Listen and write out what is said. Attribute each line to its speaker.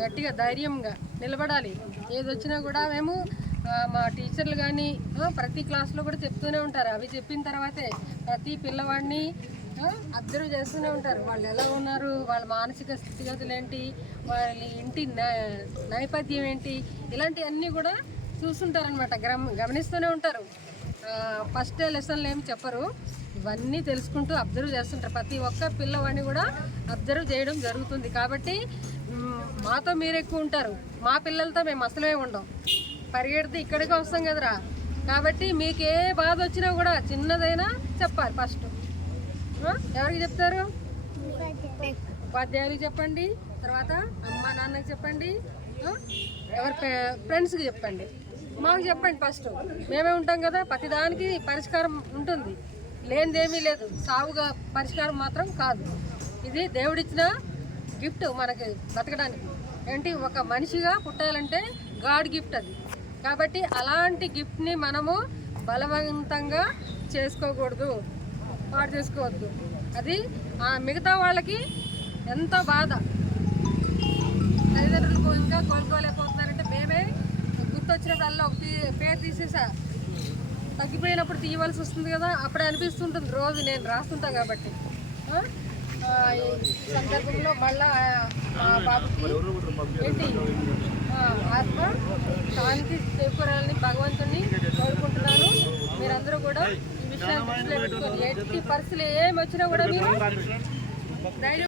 Speaker 1: గట్టిగా ధైర్యంగా నిలబడాలి. ఏది వచ్చినా కూడా మేము మా టీచర్లు కానీ ప్రతి క్లాస్లో కూడా చెప్తూనే ఉంటారు. అవి చెప్పిన తర్వాతే ప్రతి పిల్లవాడిని అబ్జర్వ్ చేస్తూనే ఉంటారు. వాళ్ళు ఎలా ఉన్నారు వాళ్ళ మానసిక స్థితిగతులు ఏంటి వాళ్ళ ఇంటి నైపథ్యం ఏంటి ఇలాంటివన్నీ కూడా చూస్తుంటారనమాట గమ గమనిస్తూనే ఉంటారు. ఫస్ట్ లెసన్లు ఏమి చెప్పరు. ఇవన్నీ తెలుసుకుంటూ అబ్జర్వ్ చేస్తుంటారు. ప్రతి ఒక్క పిల్లవాడిని కూడా అబ్జర్వ్ చేయడం జరుగుతుంది. కాబట్టి మాతో మీరు ఎక్కువ ఉంటారు. మా పిల్లలతో మేము అసలే ఉండం. పరిగెడితే ఇక్కడికి వస్తాం కదరా. కాబట్టి మీకు ఏ బాధ వచ్చినా కూడా చిన్నదైనా చెప్పాలి ఫస్ట్. ఎవరికి చెప్తారు? ఉపాధ్యాయులకు చెప్పండి. తర్వాత అమ్మ నాన్నకి చెప్పండి. ఎవరి ఫ్రెండ్స్కి చెప్పండి. మాకు చెప్పండి ఫస్ట్. మేమే ఉంటాం కదా ప్రతిదానికి పరిష్కారం ఉంటుంది. లేనిదేమీ లేదు. సావుగా పరిష్కారం మాత్రం కాదు. ఇది దేవుడిచ్చిన గిఫ్ట్ మనకి బతకడానికి. ఏంటి? ఒక మనిషిగా పుట్టాలంటే గాడ్ గిఫ్ట్ అది. కాబట్టి అలాంటి గిఫ్ట్ని మనము బలవంతంగా చేసుకోకూడదు. పాడు చేసుకోవద్దు. అది ఆ మిగతా వాళ్ళకి ఎంత బాధ. తల్లిదండ్రులు ఇంకా కోలుకోలేకపోతున్నారంటే మేమే గుర్తొచ్చినప్పుడల్లా ఒక పేరు తీసేసా. తగ్గిపోయినప్పుడు తీయవలసి వస్తుంది కదా అప్పుడే అనిపిస్తుంటుంది. రోజు నేను రాస్తుంటా కాబట్టి. సందర్భంలో మళ్ళా మా బాబుకి ఏంటి? ఆత్మ శాంతి చేకూరాలని భగవంతుని కోరుకుంటున్నాను. మీరందరూ కూడా ఈ విషయాన్ని దృష్టిలో పెట్టుకొని ఎట్టి పరిస్థితులు ఏమి వచ్చినా కూడా మీరు